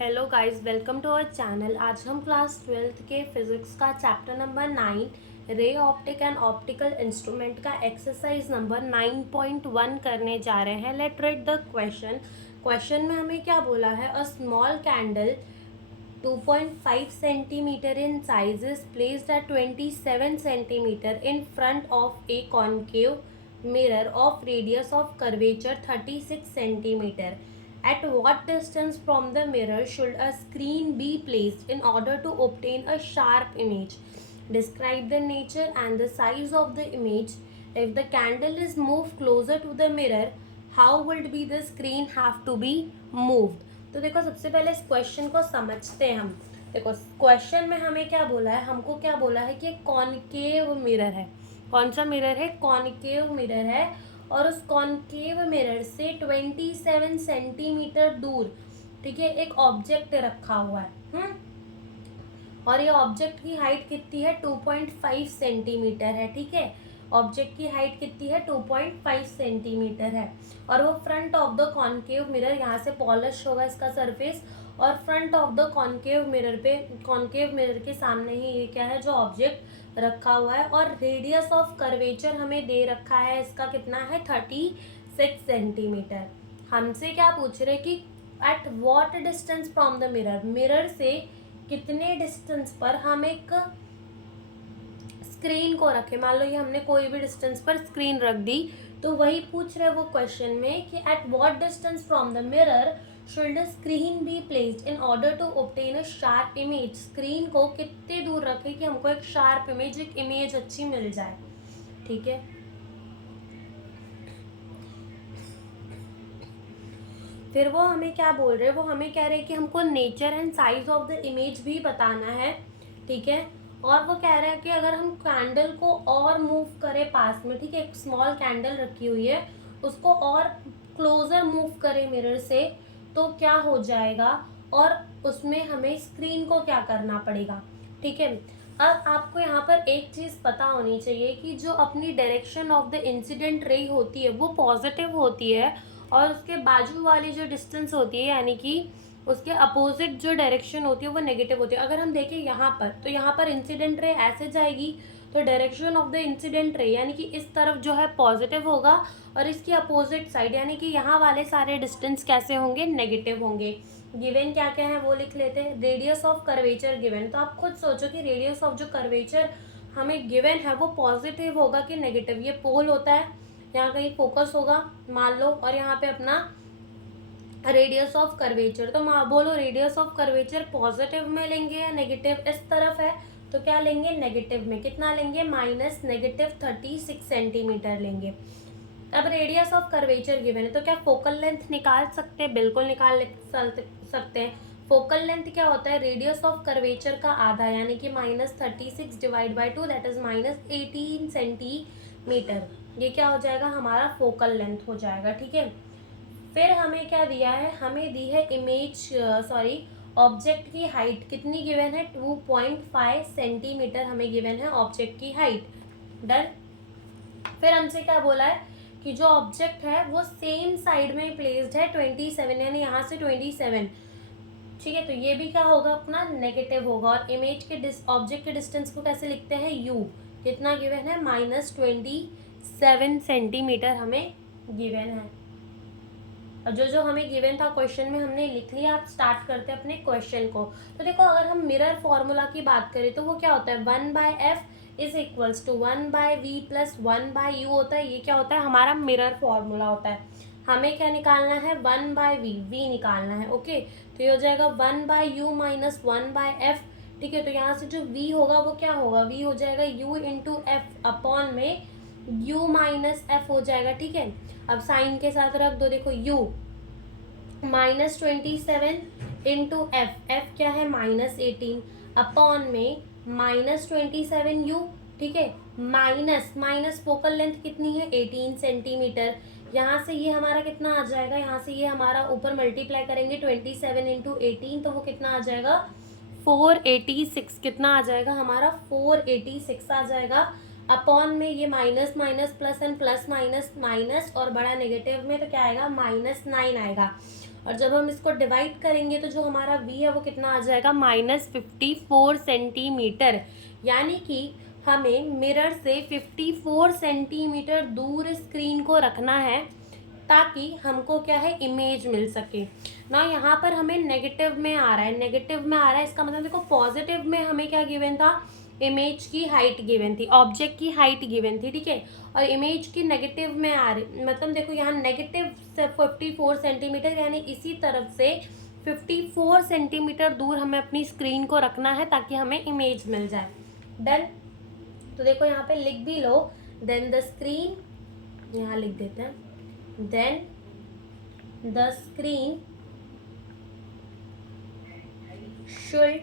Hello guys, welcome to our channel. आज हम class 12th के फिजिक्स का चैप्टर नंबर 9 रे ऑप्टिक एंड ऑप्टिकल इंस्ट्रूमेंट का एक्सरसाइज नंबर 9.1 करने जा रहे हैं। लेट रीड द क्वेश्चन में हमें क्या बोला है। A small candle 2.5 centimeter in size is placed at 27 centimeter in front of a concave mirror of radius of curvature 36 centimeter. At what distance from the mirror should a screen be placed in order to obtain a sharp image? Describe the nature and the size of the image. If the candle is moved closer to the mirror, how would be the screen have to be moved? तो देखो, सबसे पहले इस question को समझते हैं हम। देखो, क्वेश्चन में हमें क्या बोला है, हमको क्या बोला है कि कॉनकेव मिरर है। कौन सा मिरर है? कॉनकेव मिरर है। और उस कॉनकेव मिरर से 27 सेंटीमीटर दूर, ठीक है, एक ऑब्जेक्ट रखा हुआ है। और ये ऑब्जेक्ट की हाइट कितनी है? 2.5 सेंटीमीटर है। ठीक है, ऑब्जेक्ट की हाइट कितनी है? 2.5 सेंटीमीटर है। और वो front of the concave mirror, यहाँ से पॉलिश होगा इसका सरफेस, और front of the concave mirror पे, कॉनकेव मिरर के सामने ही ये क्या है, जो ऑब्जेक्ट रखा हुआ है। और रेडियस ऑफ कर्वेचर हमें दे रखा है, इसका कितना है? 36 सेंटीमीटर। हमसे क्या पूछ रहे कि at what distance from the mirror, mirror से कितने डिस्टेंस पर हम एक स्क्रीन को रखें। मान लो ये हमने कोई भी डिस्टेंस पर स्क्रीन रख दी, तो वही पूछ रहे वो क्वेश्चन में कि at what distance from the mirror should the screen be placed in order to obtain a sharp image. Screen को कितने दूर रखें कि हमको एक शार्प इमेज, एक इमेज अच्छी मिल जाए। ठीक है, फिर वो हमें क्या बोल रहे हैं, वो हमें कह रहे हैं कि हमको nature and size of the image भी बताना है। ठीक है, और वो कह रहे हैं कि अगर हम कैंडल को और मूव करें पास में, ठीक है, एक स्मॉल कैंडल रखी हुई है, उसको और क्लोजर मूव करें मिरर से, तो क्या हो जाएगा, और उसमें हमें स्क्रीन को क्या करना पड़ेगा। ठीक है, अब आपको यहाँ पर एक चीज़ पता होनी चाहिए कि जो अपनी direction of the incident ray होती है वो पॉजिटिव होती है, और उसके बाजू वाली जो डिस्टेंस होती है, यानी कि उसके अपोजिट जो डायरेक्शन होती है वो नेगेटिव होती है। अगर हम देखें यहाँ पर, तो यहाँ पर इंसिडेंट रे ऐसे जाएगी, तो direction of the incident ray यानी कि इस तरफ जो है पॉजिटिव होगा, और इसकी अपोजिट साइड यानी कि यहाँ वाले सारे डिस्टेंस कैसे होंगे? नेगेटिव होंगे। गिवन क्या क्या है वो लिख लेते हैं। रेडियस ऑफ कर्वेचर गिवन, तो आप खुद सोचो कि रेडियस ऑफ जो कर्वेचर हमें गिवन है वो पॉजिटिव होगा कि नेगेटिव। ये पोल होता है, यहाँ कहीं फोकस होगा मान लो, और यहाँ पे अपना रेडियस ऑफ कर्वेचर। तो बोलो, रेडियस ऑफ कर्वेचर पॉजिटिव में लेंगे या नेगेटिव? इस तरफ है तो क्या लेंगे? नेगेटिव में। कितना लेंगे? -36 सेंटीमीटर लेंगे। अब रेडियस ऑफ कर्वेचर गिवन है, तो क्या फोकल लेंथ निकाल सकते हैं? बिल्कुल निकाल सकते हैं। फोकल लेंथ क्या होता है? रेडियस ऑफ कर्वेचर का आधा, यानी कि -36 divide by 2, that is -18 centimetre. ये क्या हो जाएगा? हमारा फोकल लेंथ हो जाएगा। ठीक है, फिर हमें क्या दिया है? हमें दी है ऑब्जेक्ट की हाइट कितनी गिवन है? 2.5 सेंटीमीटर हमें गिवन है ऑब्जेक्ट की हाइट। डन। फिर हमसे क्या बोला है कि जो ऑब्जेक्ट है वो सेम साइड में प्लेस्ड है 27, यानी यहाँ से 27। ठीक है, तो ये भी क्या होगा? अपना नेगेटिव होगा। और इमेज के ऑब्जेक्ट के डिस्टेंस को कैसे लिखते हैं? यू। कितना गिवन है? -27 सेंटीमीटर हमें गिवन है। और जो हमें गिवन था क्वेश्चन में हमने लिख लिया। आप स्टार्ट करते हैं अपने क्वेश्चन को। तो देखो, अगर हम मिरर फॉर्मूला की बात करें तो वो क्या होता है? 1/f is equals to 1/v plus 1/u होता है। ये क्या होता है? हमारा मिरर फॉर्मूला होता है। हमें क्या निकालना है? 1/v, v निकालना है। ओके, तो ये हो जाएगा 1/u माइनस 1/f। ठीक है, तो यहाँ से जो v होगा वो क्या होगा? v हो जाएगा u इंटू एफ अपॉन में u माइनस एफ हो जाएगा। ठीक है, अब साइन के साथ रख दो। देखो, u -27 इंटू एफ, एफ क्या है? -18 अपॉन में -27u। ठीक है, माइनस फोकल लेंथ कितनी है? 18 सेंटीमीटर। यहाँ से ये हमारा कितना आ जाएगा? यहाँ से ये हमारा ऊपर मल्टीप्लाई करेंगे 27 इंटू 18, तो वो कितना आ जाएगा? 486। कितना आ जाएगा हमारा? 486 आ जाएगा। अपॉन में ये minus minus plus and plus minus minus, और बड़ा नेगेटिव में तो क्या आएगा? -9 आएगा। और जब हम इसको डिवाइड करेंगे तो जो हमारा v है वो कितना आ जाएगा, -54 सेंटीमीटर। यानी कि हमें मिरर से 54 सेंटीमीटर दूर स्क्रीन को रखना है ताकि हमको क्या है, इमेज मिल सके ना। यहाँ पर हमें नेगेटिव में आ रहा है, नेगेटिव में आ रहा है, इसका मतलब देखो पॉजिटिव में हमें क्या गिवन था, इमेज की हाइट गिवन थी, ऑब्जेक्ट की हाइट गिवन थी, ठीक है। और इमेज की नेगेटिव में आ रही, मतलब देखो यहाँ नेगेटिव 54 सेंटीमीटर, यानी इसी तरफ से 54 सेंटीमीटर दूर हमें अपनी स्क्रीन को रखना है ताकि हमें इमेज मिल जाए। डन। तो देखो यहाँ पे लिख भी लो, देन द स्क्रीन, यहाँ लिख देते हैं, then the screen should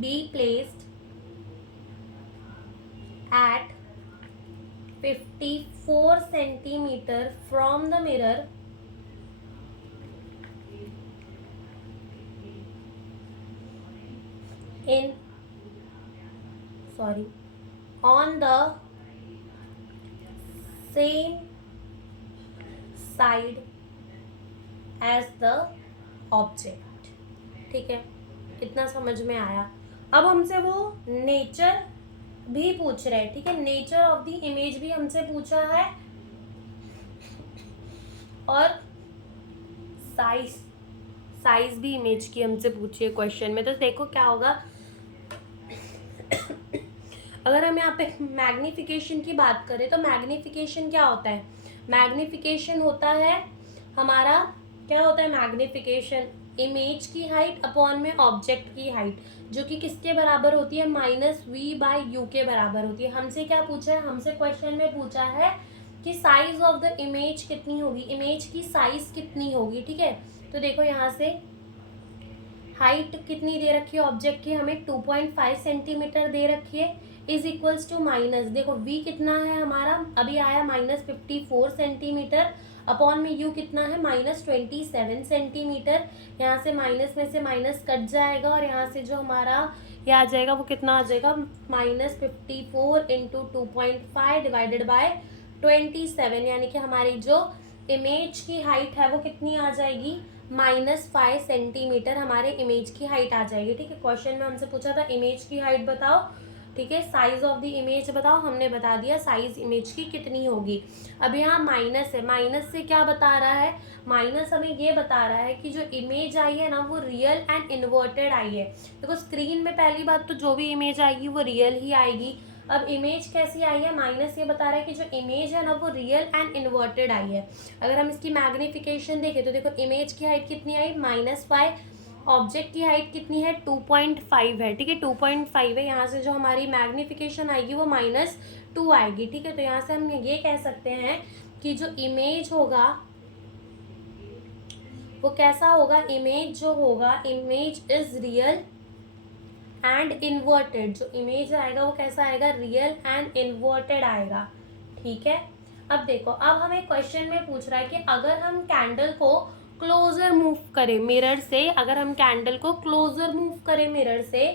be placed at 54 centimeter from the mirror on the same side as the object। ठीक है, इतना समझ में आया। अब हमसे वो नेचर भी पूछ रहे हैं, ठीक है, नेचर ऑफ द इमेज भी हमसे पूछा है और साइज भी इमेज की हमसे पूछी है क्वेश्चन में। तो देखो क्या होगा, अगर हम यहाँ पे मैग्निफिकेशन की बात करें तो मैग्निफिकेशन क्या होता है, मैग्निफिकेशन होता है हमारा, क्या होता है मैग्निफिकेशन, इमेज की हाइट अपॉन में ऑब्जेक्ट की हाइट, जो कि किसके बराबर होती है, -v/u के बराबर होती है। हमसे क्या पूछा है, हमसे क्वेश्चन में पूछा है कि साइज ऑफ द इमेज कितनी होगी, इमेज की साइज कितनी होगी, ठीक है। तो देखो यहाँ से हाइट कितनी दे रखी है ऑब्जेक्ट की, हमें 2.5 सेंटीमीटर दे रखी है, इज इक्वल्स टू माइनस, देखो v कितना है हमारा, अभी आया -54 सेंटीमीटर, अपॉन में u कितना है, -27 सेंटीमीटर। यहाँ से माइनस में से माइनस कट जाएगा और यहाँ से जो हमारा ये आ जाएगा वो कितना आ जाएगा, -54 इंटू 2.5 डिवाइडेड बाय 27, यानी कि हमारी जो इमेज की हाइट है वो कितनी आ जाएगी, -5 सेंटीमीटर हमारे इमेज की हाइट आ जाएगी, ठीक है। क्वेश्चन में हमसे पूछा था इमेज की हाइट बताओ, ठीक है, साइज ऑफ द इमेज बताओ, हमने बता दिया साइज इमेज की कितनी होगी। अब यहाँ माइनस है, माइनस से क्या बता रहा है, माइनस हमें ये बता रहा है कि जो इमेज आई है ना वो रियल एंड इन्वर्टेड आई है। देखो स्क्रीन में पहली बात तो जो भी इमेज आएगी वो रियल ही आएगी। अब इमेज कैसी आई है, माइनस ये बता रहा है कि जो इमेज है ना वो रियल एंड इन्वर्टेड आई है। अगर हम इसकी मैग्निफिकेशन देखें तो देखो इमेज की हाइट कितनी आई, -5, ऑब्जेक्ट की हाइट कितनी है, 2.5 है, ठीक है, 2.5 है। यहाँ से जो हमारी मैग्निफिकेशन आएगी वो -2 आएगी, ठीक है। तो यहाँ से हम ये कह सकते हैं कि जो इमेज होगा वो कैसा होगा, इमेज जो होगा, image is real and inverted, जो इमेज आएगा वो कैसा आएगा, रियल एंड इन्वर्टेड आएगा, ठीक है। अब देखो, अब हमें क्वेश्चन में पूछ रहा है कि अगर हम कैंडल को क्लोजर मूव करें मिरर से, अगर हम कैंडल को क्लोजर मूव करें मिरर से,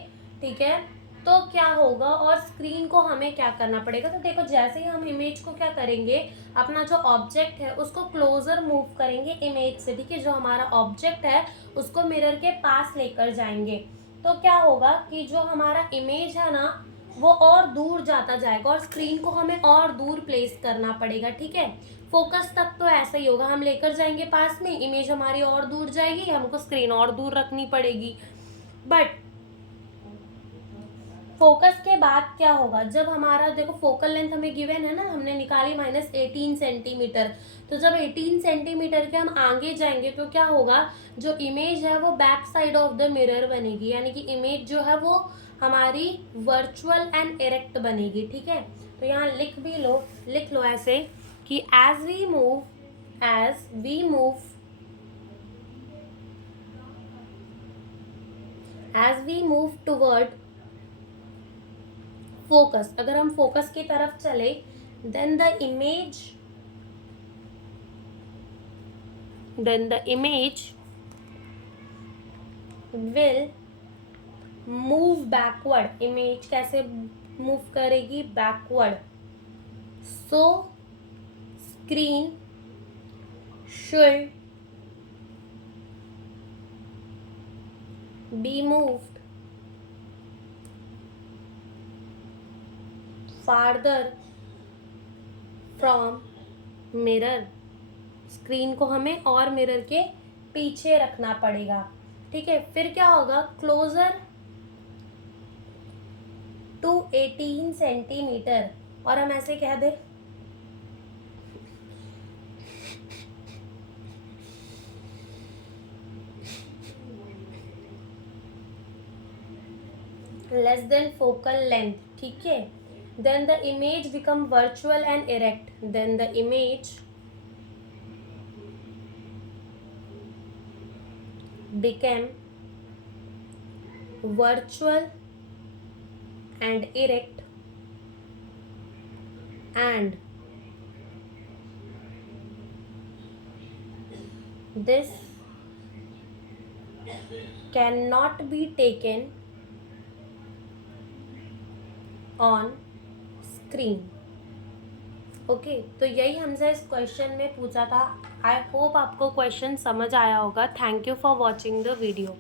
ठीक है, तो क्या होगा और स्क्रीन को हमें क्या करना पड़ेगा। तो देखो जैसे ही हम इमेज को क्या करेंगे, अपना जो ऑब्जेक्ट है उसको क्लोजर मूव करेंगे इमेज से, ठीक है, जो हमारा ऑब्जेक्ट है उसको मिरर के पास लेकर जाएंगे, तो क्या होगा कि जो हमारा इमेज है ना वो और दूर जाता जाएगा और स्क्रीन को हमें और दूर प्लेस करना पड़ेगा, ठीक है। फोकस तक तो ऐसा ही होगा, हम लेकर जाएंगे पास में, इमेज हमारी और दूर जाएगी, हमको स्क्रीन और दूर रखनी पड़ेगी। बट फोकस के बाद क्या होगा, जब हमारा देखो फोकल लेंथ हमें गिवन है ना, हमने निकाली -18 सेंटीमीटर, तो जब 18 सेंटीमीटर के हम आगे जाएंगे तो क्या होगा, जो इमेज है वो back side of the mirror बनेगी, यानी कि इमेज जो है वो हमारी वर्चुअल एंड इरेक्ट बनेगी, ठीक है। तो यहाँ लिख लो ऐसे कि as we move toward focus, अगर हम फोकस की तरफ चले, then the image will move backward, image कैसे मूव करेगी, backward. So screen should be moved farther from mirror. Screen को हमें और मिरर के पीछे रखना पड़ेगा, ठीक है। फिर क्या होगा, क्लोजर टू 18 सेंटीमीटर, और हम ऐसे कह दे लेस देन फोकल लेंथ, ठीक है। Then the image become virtual and erect, then the image became virtual and erect, and this cannot be taken on screen. Okay तो यही हमसे इस क्वेश्चन में पूछा था। आई होप आपको क्वेश्चन समझ आया होगा। Thank you for watching the video.